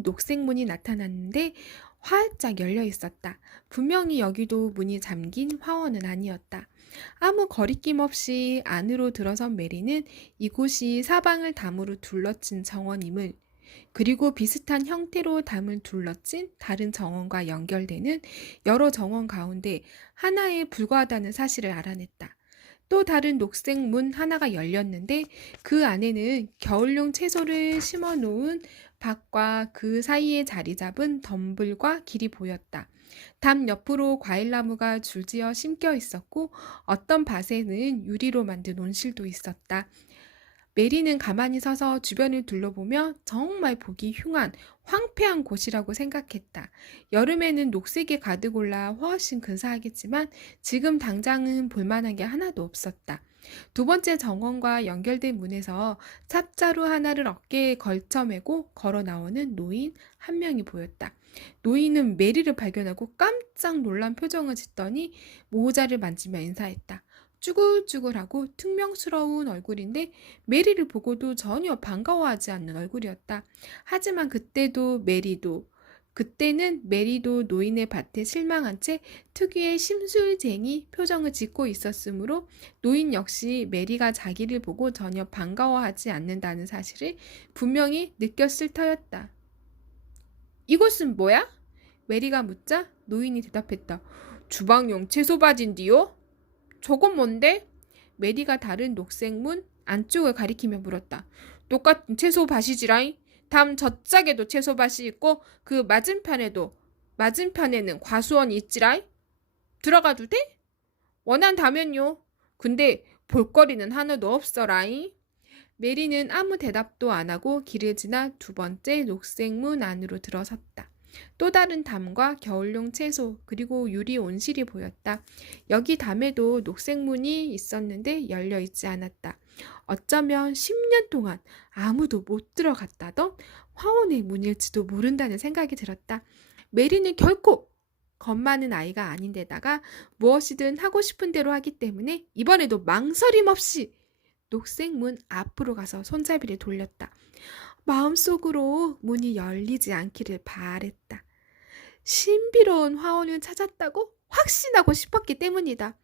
녹색 문이 나타났는데 활짝 열려 있었다. 분명히 여기도 문이 잠긴 화원은 아니었다. 아무 거리낌 없이 안으로 들어선 메리는 이곳이 사방을 담으로 둘러친 정원임을, 그리고 비슷한 형태로 담을 둘러친 다른 정원과 연결되는 여러 정원 가운데 하나에 불과하다는 사실을 알아냈다. 또 다른 녹색 문 하나가 열렸는데 그 안에는 겨울용 채소를 심어 놓은 밭과 그 사이에 자리 잡은 덤불과 길이 보였다. 담 옆으로 과일나무가 줄지어 심겨 있었고 어떤 밭에는 유리로 만든 온실도 있었다. 메리는 가만히 서서 주변을 둘러보며 정말 보기 흉한 황폐한 곳이라고 생각했다. 여름에는 녹색이 가득 올라 훨씬 근사하겠지만 지금 당장은 볼만한 게 하나도 없었다. 두 번째 정원과 연결된 문에서 삽자루 하나를 어깨에 걸쳐 메고 걸어 나오는 노인 한 명이 보였다. 노인은 메리를 발견하고 깜짝 놀란 표정을 짓더니 모자를 만지며 인사했다. 쭈글쭈글하고 퉁명스러운 얼굴인데 메리를 보고도 전혀 반가워하지 않는 얼굴이었다. 하지만 그때는 메리도 노인의 밭에 실망한 채 특유의 심술쟁이 표정을 짓고 있었으므로 노인 역시 메리가 자기를 보고 전혀 반가워하지 않는다는 사실을 분명히 느꼈을 터였다. 이곳은 뭐야? 메리가 묻자 노인이 대답했다. 주방용 채소밭인디요? 저건 뭔데? 메리가 다른 녹색 문 안쪽을 가리키며 물었다. 똑같은 채소밭이지라잉. 담 저짝에도 채소밭이 있고 그 맞은편에는 과수원이 있지라잉. 들어가도 돼? 원한다면요. 근데 볼거리는 하나도 없어라잉. 메리는 아무 대답도 안 하고 길을 지나 두 번째 녹색 문 안으로 들어섰다. 또 다른 담과 겨울용 채소 그리고 유리 온실이 보였다. 여기 담에도 녹색 문이 있었는데 열려 있지 않았다. 어쩌면 10년 동안 아무도 못 들어갔다던 화원의 문일지도 모른다는 생각이 들었다. 메리는 결코 겁 많은 아이가 아닌데다가 무엇이든 하고 싶은 대로 하기 때문에 이번에도 망설임 없이 녹색 문 앞으로 가서 손잡이를 돌렸다. 마음속으로 문이 열리지 않기를 바랬다. 신비로운 화원을 찾았다고 확신하고 싶었기 때문이다.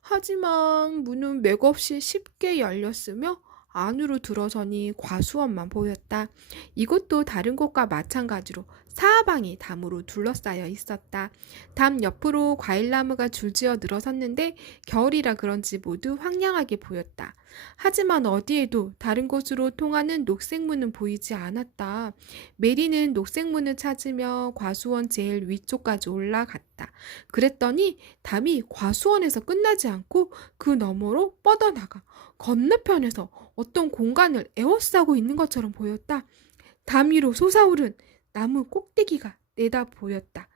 하지만 문은 맥없이 쉽게 열렸으며 안으로 들어서니 과수원만 보였다. 이것도 다른 곳과 마찬가지로 사방이 담으로 둘러싸여 있었다. 담 옆으로 과일나무가 줄지어 늘어섰는데 겨울이라 그런지 모두 황량하게 보였다. 하지만 어디에도 다른 곳으로 통하는 녹색문은 보이지 않았다. 메리는 녹색문을 찾으며 과수원 제일 위쪽까지 올라갔다. 그랬더니 담이 과수원에서 끝나지 않고 그 너머로 뻗어나가 건너편에서 어떤 공간을 에워싸고 있는 것처럼 보였다. 담 위로 솟아오른 나무 꼭대기가 내다 보였다.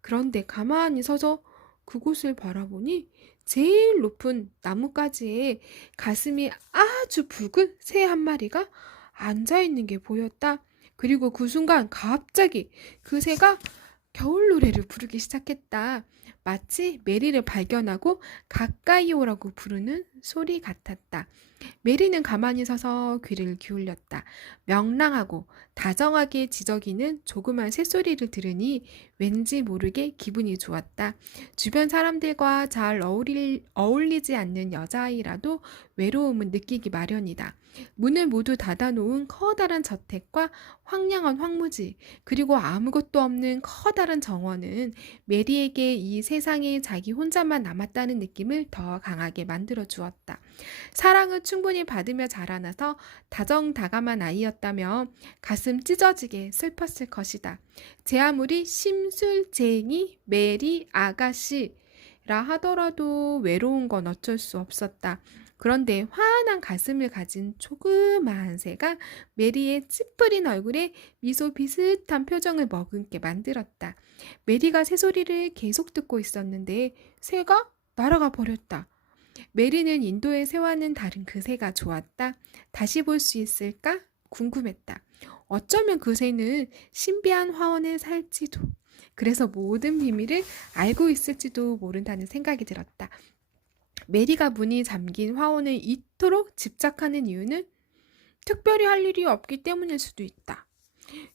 그런데 가만히 서서 그곳을 바라보니 제일 높은 나뭇가지에 가슴이 아주 붉은 새 한 마리가 앉아있는 게 보였다. 그리고 그 순간 갑자기 그 새가 겨울 노래를 부르기 시작했다. 마치 메리를 발견하고 가까이 오라고 부르는 소리 같았다. 메리는 가만히 서서 귀를 기울였다. 명랑하고 다정하게 지저귀는 조그만 새소리를 들으니 왠지 모르게 기분이 좋았다. 주변 사람들과 잘 어울리지 않는 여자아이라도 외로움은 느끼기 마련이다. 문을 모두 닫아놓은 커다란 저택과 황량한 황무지, 그리고 아무것도 없는 커다란 정원은 메리에게 이 세상에 자기 혼자만 남았다는 느낌을 더 강하게 만들어 주었다. 사랑을 충분히 받으며 자라나서 다정다감한 아이였다며 가슴 찢어지게 슬펐을 것이다. 제 아무리 심술쟁이 메리 아가씨라 하더라도 외로운 건 어쩔 수 없었다. 그런데 환한 가슴을 가진 조그마한 새가 메리의 찌푸린 얼굴에 미소 비슷한 표정을 머금게 만들었다. 메리가 새소리를 계속 듣고 있었는데 새가 날아가 버렸다. 메리는 인도의 새와는 다른 그 새가 좋았다. 다시 볼 수 있을까? 궁금했다. 어쩌면 그 새는 신비한 화원에 살지도, 그래서 모든 비밀을 알고 있을지도 모른다는 생각이 들었다. 메리가 문이 잠긴 화원을 이토록 집착하는 이유는 특별히 할 일이 없기 때문일 수도 있다.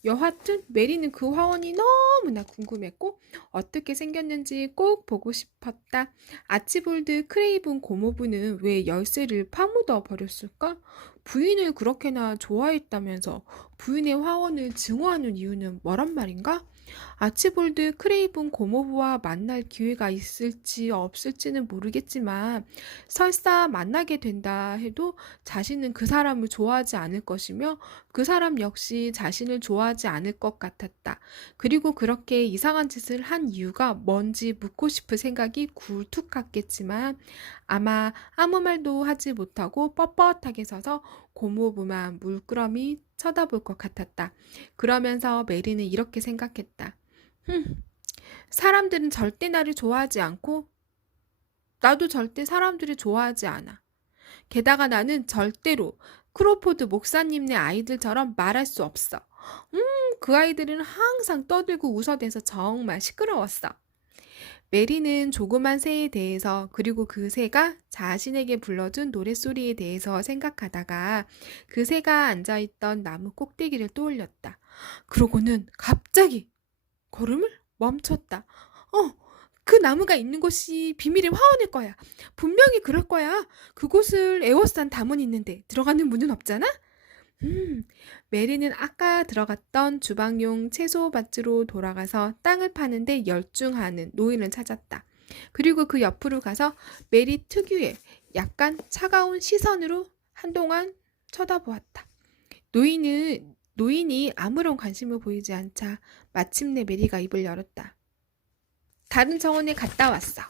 여하튼 메리는 그 화원이 너무나 궁금했고 어떻게 생겼는지 꼭 보고 싶었다. 아치볼드 크레이븐 고모부는 왜 열쇠를 파묻어 버렸을까? 부인을 그렇게나 좋아했다면서 부인의 화원을 증오하는 이유는 뭐란 말인가? 아치볼드 크레이븐 고모부와 만날 기회가 있을지 없을지는 모르겠지만 설사 만나게 된다 해도 자신은 그 사람을 좋아하지 않을 것이며 그 사람 역시 자신을 좋아하지 않을 것 같았다. 그리고 그렇게 이상한 짓을 한 이유가 뭔지 묻고 싶을 생각이 굴뚝 같겠지만 아마 아무 말도 하지 못하고 뻣뻣하게 서서 고모부만 물끄러미 쳐다볼 것 같았다. 그러면서 메리는 이렇게 생각했다. 사람들은 절대 나를 좋아하지 않고 나도 절대 사람들을 좋아하지 않아. 게다가 나는 절대로 크로포드 목사님네 아이들처럼 말할 수 없어. 그 아이들은 항상 떠들고 웃어대서 정말 시끄러웠어. 메리는 조그만 새에 대해서 그리고 그 새가 자신에게 불러준 노랫소리에 대해서 생각하다가 그 새가 앉아있던 나무 꼭대기를 떠올렸다. 그러고는 갑자기 걸음을 멈췄다. 그 나무가 있는 곳이 비밀의 화원일 거야. 분명히 그럴 거야. 그곳을 에워싼 담원이 있는데 들어가는 문은 없잖아? 메리는 아까 들어갔던 주방용 채소밭으로 돌아가서 땅을 파는데 열중하는 노인을 찾았다. 그리고 그 옆으로 가서 메리 특유의 약간 차가운 시선으로 한동안 쳐다보았다. 노인이 아무런 관심을 보이지 않자 마침내 메리가 입을 열었다. 다른 정원에 갔다 왔어.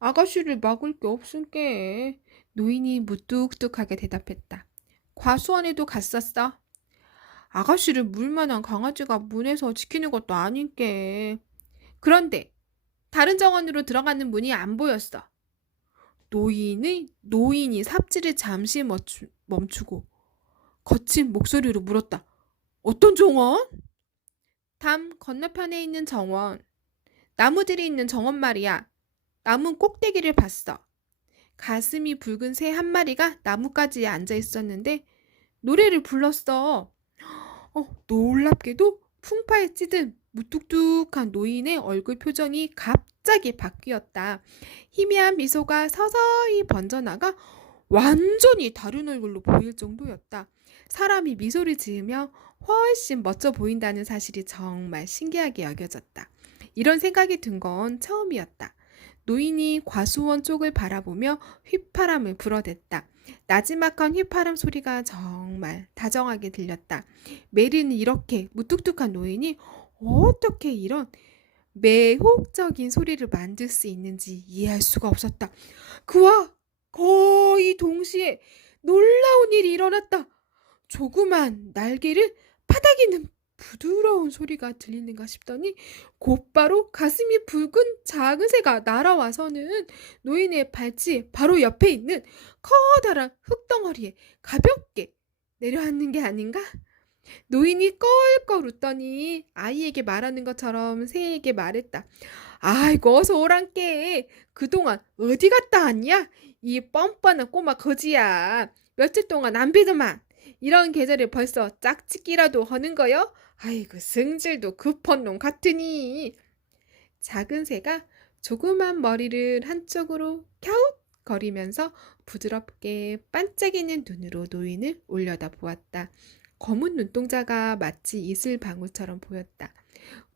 아가씨를 막을 게 없을게. 노인이 무뚝뚝하게 대답했다. 과수원에도 갔었어. 아가씨를 물만한 강아지가 문에서 지키는 것도 아닌게. 그런데 다른 정원으로 들어가는 문이 안 보였어. 노인이 삽질을 잠시 멈추고 거친 목소리로 물었다. 어떤 정원? 담 건너편에 있는 정원. 나무들이 있는 정원 말이야. 나무 꼭대기를 봤어. 가슴이 붉은 새 한 마리가 나뭇가지에 앉아 있었는데 노래를 불렀어. 놀랍게도 풍파에 찌든 무뚝뚝한 노인의 얼굴 표정이 갑자기 바뀌었다. 희미한 미소가 서서히 번져나가 완전히 다른 얼굴로 보일 정도였다. 사람이 미소를 지으며 훨씬 멋져 보인다는 사실이 정말 신기하게 여겨졌다. 이런 생각이 든 건 처음이었다. 노인이 과수원 쪽을 바라보며 휘파람을 불어댔다. 나지막한 휘파람 소리가 정말 다정하게 들렸다. 메리는 이렇게 무뚝뚝한 노인이 어떻게 이런 매혹적인 소리를 만들 수 있는지 이해할 수가 없었다. 그와 거의 동시에 놀라운 일이 일어났다. 조그만 날개를 파닥이는 부드러운 소리가 들리는가 싶더니 곧바로 가슴이 붉은 작은 새가 날아와서는 노인의 발치 바로 옆에 있는 커다란 흙덩어리에 가볍게 내려앉는 게 아닌가? 노인이 껄껄 웃더니 아이에게 말하는 것처럼 새에게 말했다. 아이고 어서 오란께. 그동안 어디 갔다 왔냐? 이 뻔뻔한 꼬마 거지야. 며칠 동안 안 뵈더만. 이런 계절에 벌써 짝짓기라도 하는 거요? 아이고 성질도 급한 놈 같으니. 작은 새가 조그만 머리를 한쪽으로 갸웃거리면서 부드럽게 반짝이는 눈으로 노인을 올려다보았다. 검은 눈동자가 마치 이슬방울처럼 보였다.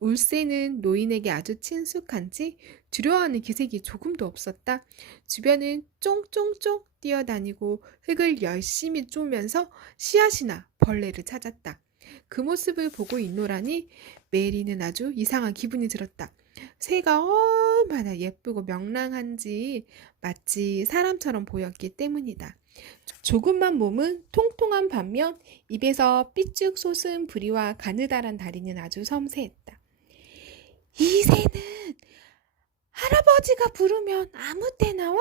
울새는 노인에게 아주 친숙한지 두려워하는 기색이 조금도 없었다. 주변은 쫑쫑쫑 뛰어다니고 흙을 열심히 쪼면서 씨앗이나 벌레를 찾았다. 그 모습을 보고 있노라니 메리는 아주 이상한 기분이 들었다. 새가 얼마나 예쁘고 명랑한지 마치 사람처럼 보였기 때문이다. 조금만 몸은 통통한 반면 입에서 삐쭉 솟은 부리와 가느다란 다리는 아주 섬세했다. 이 새는 할아버지가 부르면 아무 때나 와?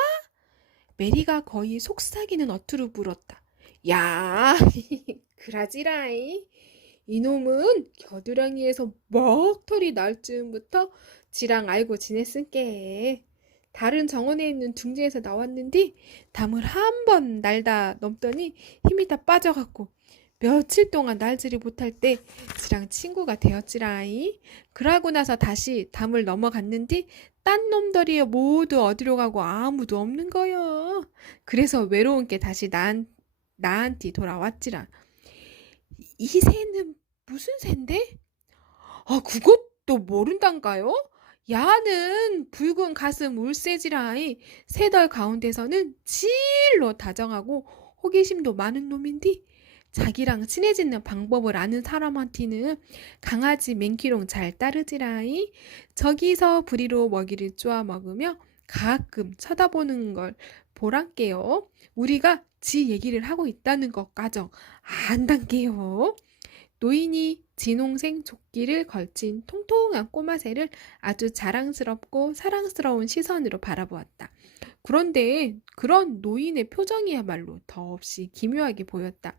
메리가 거의 속삭이는 어투로 물었다. 야, 그라지라이. 이놈은 겨드랑이에서 먹털이 날 즈음부터 지랑 알고 지냈은께. 다른 정원에 있는 둥지에서 나왔는데 담을 한 번 날다 넘더니 힘이 다 빠져갖고 며칠 동안 날지를 못할 때 지랑 친구가 되었지라이. 그러고 나서 다시 담을 넘어갔는데 딴 놈들이 모두 어디로 가고 아무도 없는 거요. 그래서 외로운 게 다시 나한테 돌아왔지라. 이 새는 무슨 샌데? 그것도 모른단가요? 야는 붉은 가슴 울새지라이. 새덜 가운데서는 질로 다정하고 호기심도 많은 놈인데 자기랑 친해지는 방법을 아는 사람한테는 강아지 맹키롱 잘 따르지라이. 저기서 부리로 먹이를 쪼아 먹으며 가끔 쳐다보는 걸 보란께요. 우리가 지 얘기를 하고 있다는 것까정 안단께요. 노인이 진홍색 조끼를 걸친 통통한 꼬마 새를 아주 자랑스럽고 사랑스러운 시선으로 바라보았다. 그런데 그런 노인의 표정이야말로 더없이 기묘하게 보였다.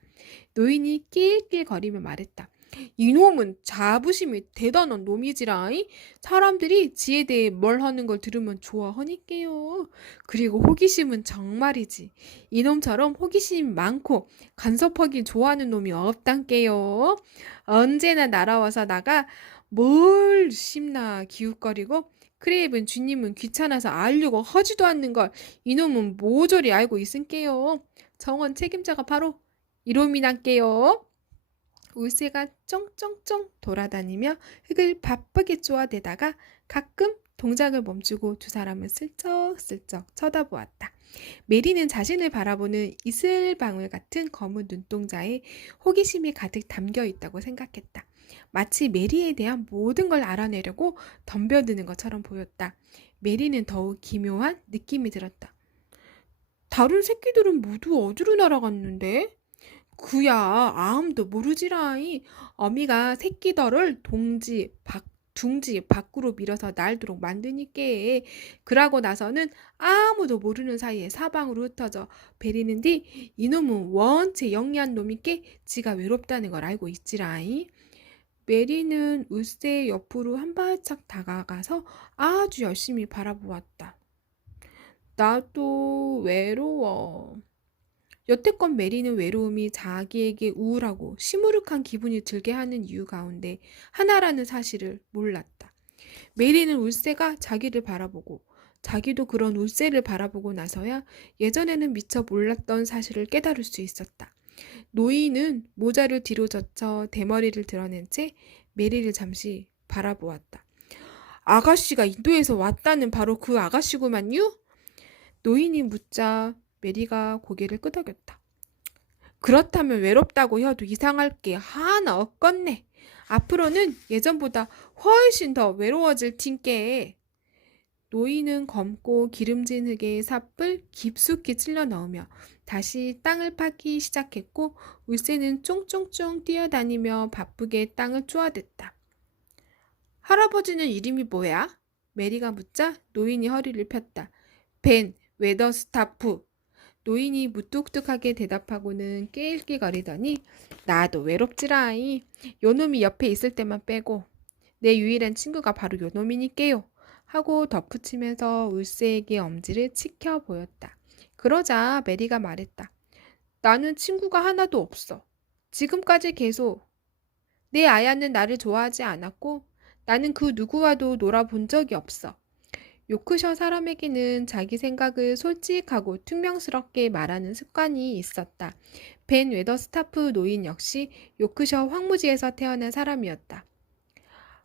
노인이 낄낄거리며 말했다. 이놈은 자부심이 대단한 놈이지라이. 사람들이 지에 대해 뭘 하는 걸 들으면 좋아하니까요. 그리고 호기심은 정말이지. 이놈처럼 호기심이 많고 간섭하기 좋아하는 놈이 없단께요. 언제나 날아와서 나가 뭘 심나 기웃거리고 크레이븐 주님은 귀찮아서 알려고 하지도 않는 걸 이놈은 모조리 알고 있은께요. 정원 책임자가 바로 이놈이란께요. 울새가 쩡쩡쩡 돌아다니며 흙을 바쁘게 쪼아대다가 가끔 동작을 멈추고 두 사람을 슬쩍슬쩍 쳐다보았다. 메리는 자신을 바라보는 이슬방울 같은 검은 눈동자에 호기심이 가득 담겨 있다고 생각했다. 마치 메리에 대한 모든 걸 알아내려고 덤벼드는 것처럼 보였다. 메리는 더욱 기묘한 느낌이 들었다. 다른 새끼들은 모두 어디로 날아갔는데? 그야 아무도 모르지라이. 어미가 새끼들을 둥지 밖으로 밀어서 날도록 만드니께. 그러고 나서는 아무도 모르는 사이에 사방으로 흩어져 베리는디 이놈은 원체 영리한 놈이께 지가 외롭다는 걸 알고 있지라이. 메리는 울새 옆으로 한 발짝 다가가서 아주 열심히 바라보았다. 나도 외로워. 여태껏 메리는 외로움이 자기에게 우울하고 시무룩한 기분이 들게 하는 이유 가운데 하나라는 사실을 몰랐다. 메리는 울새가 자기를 바라보고 자기도 그런 울새를 바라보고 나서야 예전에는 미처 몰랐던 사실을 깨달을 수 있었다. 노인은 모자를 뒤로 젖혀 대머리를 드러낸 채 메리를 잠시 바라보았다. 아가씨가 인도에서 왔다는 바로 그 아가씨구만요? 노인이 묻자 메리가 고개를 끄덕였다. 그렇다면 외롭다고 해도 이상할 게 하나 없겠네. 앞으로는 예전보다 훨씬 더 외로워질 텐께. 노인은 검고 기름진 흙에 삽을 깊숙이 찔러 넣으며 다시 땅을 파기 시작했고 울새는 쫑쫑쫑 뛰어다니며 바쁘게 땅을 쪼아댔다. 할아버지는 이름이 뭐야? 메리가 묻자 노인이 허리를 폈다. 벤 웨더스타프. 노인이 무뚝뚝하게 대답하고는 낄낄거리더니 나도 외롭지라이. 요놈이 옆에 있을 때만 빼고 내 유일한 친구가 바로 요놈이니께요. 하고 덧붙이면서 울새에게 엄지를 치켜 보였다. 그러자 메리가 말했다. 나는 친구가 하나도 없어. 지금까지 계속 내 아야는 나를 좋아하지 않았고 나는 그 누구와도 놀아본 적이 없어. 요크셔 사람에게는 자기 생각을 솔직하고 퉁명스럽게 말하는 습관이 있었다. 벤 웨더스타프 노인 역시 요크셔 황무지에서 태어난 사람이었다.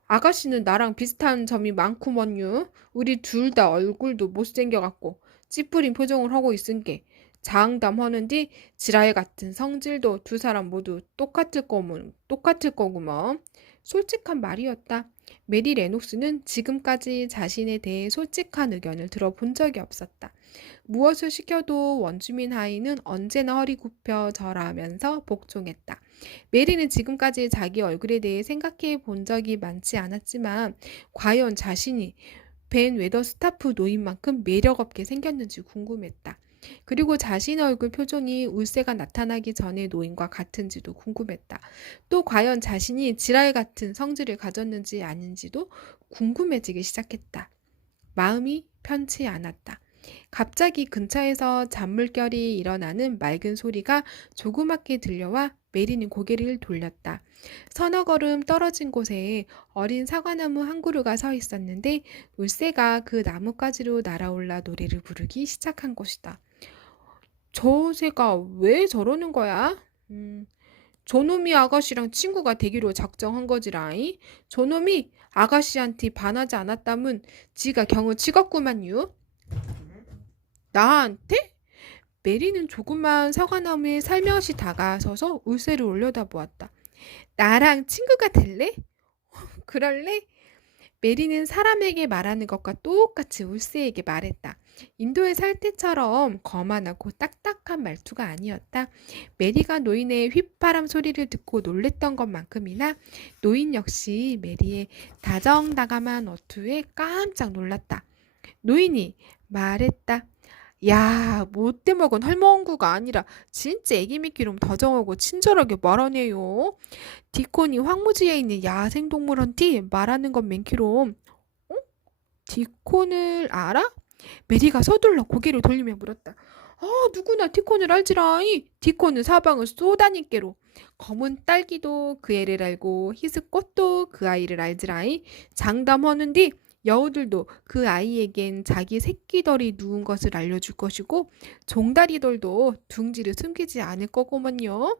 아가씨는 나랑 비슷한 점이 많구먼요. 우리 둘 다 얼굴도 못생겨갖고 찌푸린 표정을 하고 있은게 장담하는디 지라이 같은 성질도 두 사람 모두 똑같을 거구먼. 솔직한 말이었다. 메리 레녹스는 지금까지 자신에 대해 솔직한 의견을 들어본 적이 없었다. 무엇을 시켜도 원주민 하이는 언제나 허리 굽혀 절하면서 복종했다. 메리는 지금까지 자기 얼굴에 대해 생각해 본 적이 많지 않았지만 과연 자신이 벤 웨더스타프 노인만큼 매력없게 생겼는지 궁금했다. 그리고 자신의 얼굴 표정이 울새가 나타나기 전의 노인과 같은지도 궁금했다. 또 과연 자신이 지랄 같은 성질을 가졌는지 아닌지도 궁금해지기 시작했다. 마음이 편치 않았다. 갑자기 근처에서 잔물결이 일어나는 맑은 소리가 조그맣게 들려와 메리는 고개를 돌렸다. 서너 걸음 떨어진 곳에 어린 사과나무 한 그루가 서 있었는데 울새가 그 나뭇가지로 날아올라 노래를 부르기 시작한 곳이다. 저 새가 왜 저러는 거야? 저놈이 아가씨랑 친구가 되기로 작정한 거지라이. 저놈이 아가씨한테 반하지 않았다면 지가 경을 치겠구만요. 나한테? 메리는 조그만 사과나무에 살며시 다가서서 울새를 올려다보았다. 나랑 친구가 될래? 그럴래? 메리는 사람에게 말하는 것과 똑같이 울새에게 말했다. 인도에 살 때처럼 거만하고 딱딱한 말투가 아니었다. 메리가 노인의 휘파람 소리를 듣고 놀랬던 것만큼이나 노인 역시 메리의 다정다감한 어투에 깜짝 놀랐다. 노인이 말했다. 야, 못돼 먹은 할멈구가 아니라 진짜 애기 미끼럼 다정하고 친절하게 말하네요. 디콘이 황무지에 있는 야생동물한테 말하는 건 맨키롬. 어? 디콘을 알아? 메리가 서둘러 고개를 돌리며 물었다. 아, 누구나 디콘을 알지라이. 디콘은 사방을 쏘다니께로. 검은 딸기도 그 애를 알고 히스꽃도 그 아이를 알지라이. 장담하는디 여우들도 그 아이에겐 자기 새끼덜이 누운 것을 알려줄 것이고 종다리돌도 둥지를 숨기지 않을 거구먼요.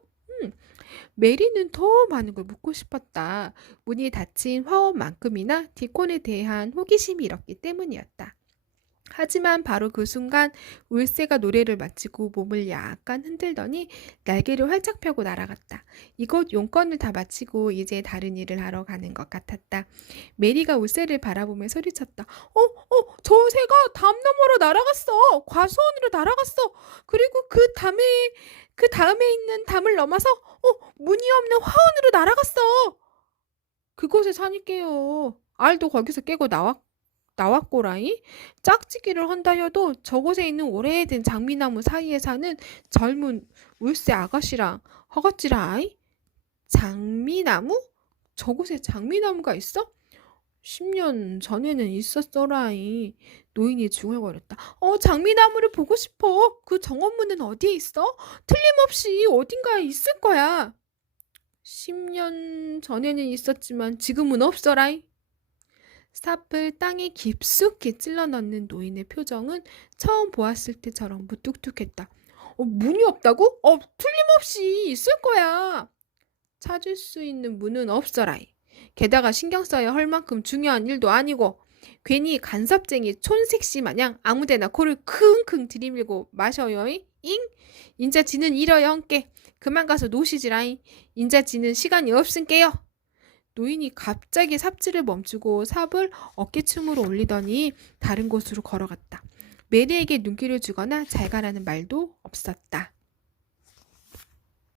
메리는 더 많은 걸 묻고 싶었다. 문이 닫힌 화원만큼이나 디콘에 대한 호기심이 일었기 때문이었다. 하지만 바로 그 순간 울새가 노래를 마치고 몸을 약간 흔들더니 날개를 활짝 펴고 날아갔다. 이곳 용건을 다 마치고 이제 다른 일을 하러 가는 것 같았다. 메리가 울새를 바라보며 소리쳤다. 저 새가 담 너머로 날아갔어. 과수원으로 날아갔어. 그리고 그 다음에 있는 담을 넘어서 문이 없는 화원으로 날아갔어. 그곳에 사니께요. 알도 거기서 깨고 나왔고라이. 짝짓기를 한다 해도 저곳에 있는 오래된 장미나무 사이에 사는 젊은 울새 아가씨랑 허겁지라이. 장미나무? 저곳에 장미나무가 있어? 10년 전에는 있었어라이. 노인이 중얼거렸다. 장미나무를 보고 싶어. 그 정원문은 어디에 있어? 틀림없이 어딘가에 있을 거야. 10년 전에는 있었지만 지금은 없어라이. 삽을 땅에 깊숙이 찔러 넣는 노인의 표정은 처음 보았을 때처럼 무뚝뚝했다. 문이 없다고? 틀림없이 있을 거야. 찾을 수 있는 문은 없어라이. 게다가 신경 써야 할 만큼 중요한 일도 아니고 괜히 간섭쟁이 촌색씨 마냥 아무데나 코를 킁킁 들이밀고 마셔요. 잉? 인자 지는 일어야 함께. 그만 가서 노시지라잉. 인자 지는 시간이 없은게요. 노인이 갑자기 삽질을 멈추고 삽을 어깨춤으로 올리더니 다른 곳으로 걸어갔다. 메리에게 눈길을 주거나 잘 가라는 말도 없었다.